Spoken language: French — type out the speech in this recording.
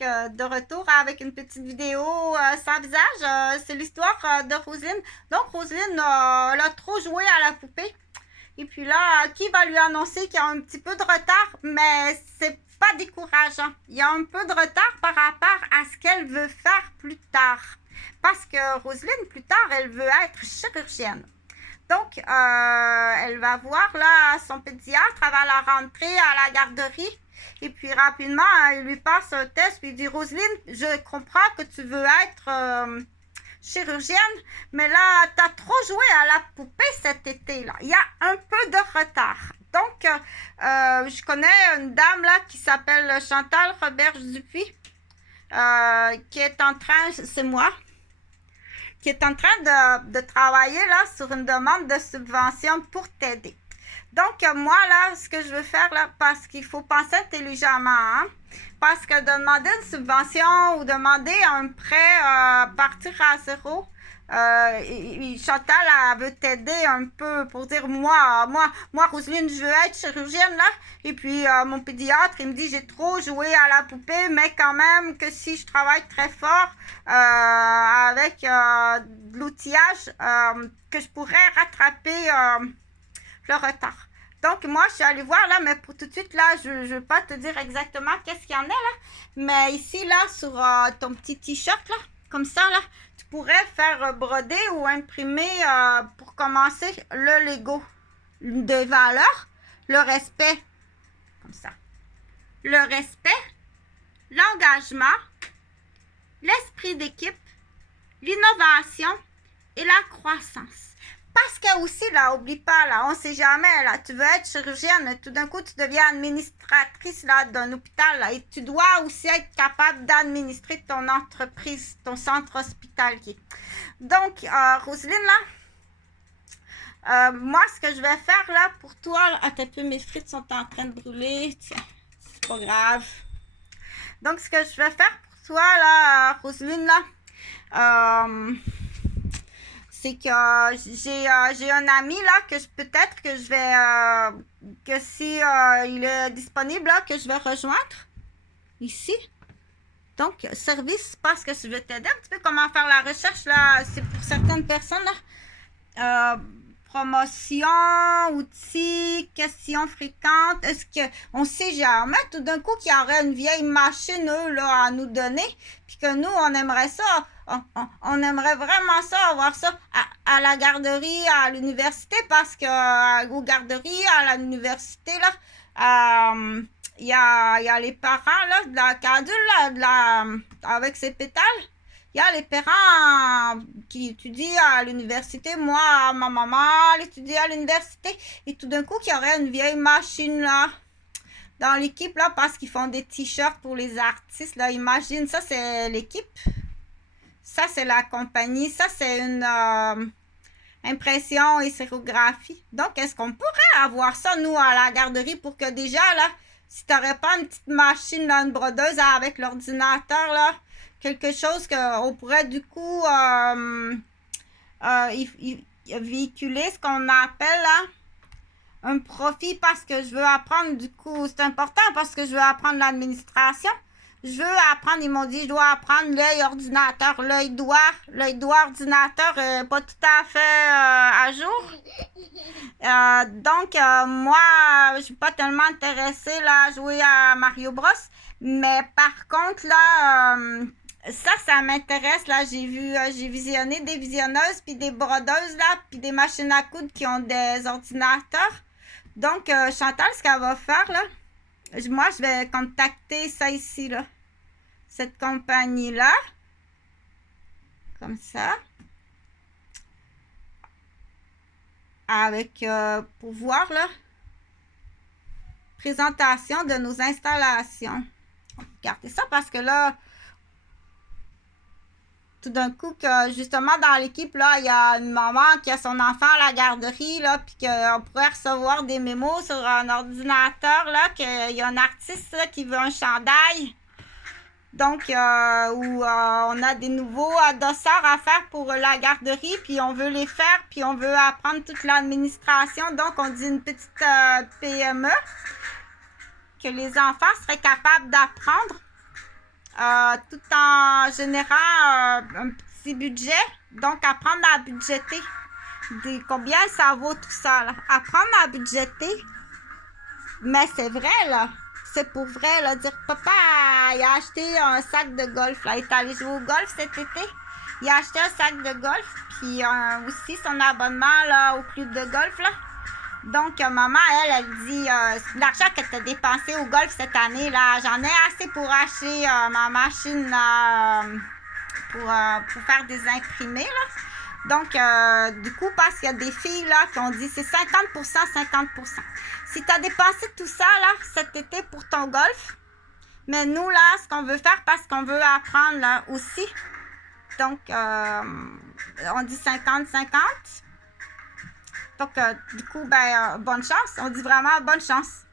De retour avec une petite vidéo sans visage. C'est l'histoire de Roselyne. Donc, Roselyne, elle a trop joué à la poupée. Et puis là, qui va lui annoncer qu'il y a un petit peu de retard, mais c'est pas décourageant. Il y a un peu de retard par rapport à ce qu'elle veut faire plus tard. Parce que Roselyne, plus tard, elle veut être chirurgienne. Donc, elle va voir là son pédiatre, elle va la rentrer à la garderie. Et puis rapidement, il lui passe un test, puis il dit, Roselyne, je comprends que tu veux être chirurgienne, mais là, tu as trop joué à la poupée cet été-là. Il y a un peu de retard. Donc, je connais une dame là qui s'appelle Chantal Roberge-Dupuis, qui est en train, c'est moi, qui est en train de travailler là sur une demande de subvention pour t'aider. Donc, moi, là, ce que je veux faire, là, parce qu'il faut penser intelligemment, hein, parce que de demander une subvention ou demander un prêt, partir à zéro, Chantal, elle veut t'aider un peu pour dire, moi, Roselyne, je veux être chirurgienne, là, et puis mon pédiatre, il me dit, j'ai trop joué à la poupée, mais quand même, que si je travaille très fort avec de l'outillage, que je pourrais rattraper le retard. Donc, moi, je suis allée voir, là, mais pour tout de suite, là, je ne veux pas te dire exactement qu'est-ce qu'il y en a, là. Mais ici, là, sur ton petit t-shirt, là, comme ça, là, tu pourrais faire broder ou imprimer, pour commencer, le Lego. Des valeurs, le respect, comme ça. Le respect, l'engagement, l'esprit d'équipe, l'innovation et la croissance. Parce que aussi, là, oublie pas, là, on sait jamais, là, tu veux être chirurgienne, mais tout d'un coup, tu deviens administratrice, là, d'un hôpital, là, et tu dois aussi être capable d'administrer ton entreprise, ton centre hospitalier. Donc, Roselyne, là, moi, ce que je vais faire, là, pour toi, là, attends un peu, mes frites sont en train de brûler, tiens, c'est pas grave. Donc, ce que je vais faire pour toi, là, Roselyne, là, c'est que j'ai un ami là que peut-être que je vais que si il est disponible là que je vais rejoindre ici. Donc service parce que je vais t'aider un petit peu comment faire la recherche là, c'est pour certaines personnes là. Promotion, outils, questions fréquentes. Est-ce qu'on sait jamais tout d'un coup qu'il y aurait une vieille machine eux, là, à nous donner, puis que nous, on aimerait ça, on aimerait vraiment ça, avoir ça à la garderie, à l'université, parce que aux garderies, à l'université, là, il y a les parents là, de la cadule, là, avec ses pétales. Il y a les parents qui étudient à l'université. Moi, ma maman, elle étudie à l'université. Et tout d'un coup, il y aurait une vieille machine là dans l'équipe là parce qu'ils font des t-shirts pour les artistes. Là, imagine, ça c'est l'équipe. Ça c'est la compagnie. Ça c'est une impression et sérigraphie. Donc, est-ce qu'on pourrait avoir ça, nous, à la garderie pour que déjà, là, si tu n'aurais pas une petite machine, là, une brodeuse avec l'ordinateur, là, quelque chose qu'on pourrait du coup véhiculer ce qu'on appelle là, un profit parce que je veux apprendre du coup, c'est important parce que je veux apprendre l'administration. Je veux apprendre, ils m'ont dit, je dois apprendre l'œil ordinateur, l'œil doigt ordinateur est pas tout à fait à jour. Donc, moi, je suis pas tellement intéressée là, à jouer à Mario Bros. Mais par contre, là, ça m'intéresse. Là, j'ai visionné des visionneuses, puis des brodeuses, là, puis des machines à coudre qui ont des ordinateurs. Donc, Chantal, ce qu'elle va faire, là, moi, je vais contacter ça ici, là. Cette compagnie-là. Comme ça. Avec, pour voir, là, présentation de nos installations. Regardez ça parce que là, tout d'un coup, que justement dans l'équipe, là, il y a une maman qui a son enfant à la garderie, là, puis qu'on pourrait recevoir des mémos sur un ordinateur, là, qu'il y a un artiste là, qui veut un chandail. Donc, où on a des nouveaux dossards à faire pour la garderie, puis on veut les faire, puis on veut apprendre toute l'administration. Donc, on dit une petite PME que les enfants seraient capables d'apprendre tout en générant un petit budget. Donc, apprendre à budgéter. Combien ça vaut tout ça, là. Apprendre à budgéter. Mais c'est vrai, là. C'est pour vrai, là. Dire, papa, il a acheté un sac de golf, là. Il est allé jouer au golf cet été. Il a acheté un sac de golf, puis aussi son abonnement, là, au club de golf, là. Donc, maman, elle dit, l'argent que tu as dépensé au golf cette année, là, j'en ai assez pour acheter ma machine pour faire des imprimés, là. Donc, du coup, parce qu'il y a des filles, là, qui ont dit, c'est 50%, 50%. Si tu as dépensé tout ça, là, cet été pour ton golf, mais nous, là, ce qu'on veut faire, parce qu'on veut apprendre, là, aussi. Donc, on dit 50-50. Donc, du coup, ben, bonne chance. On dit vraiment bonne chance.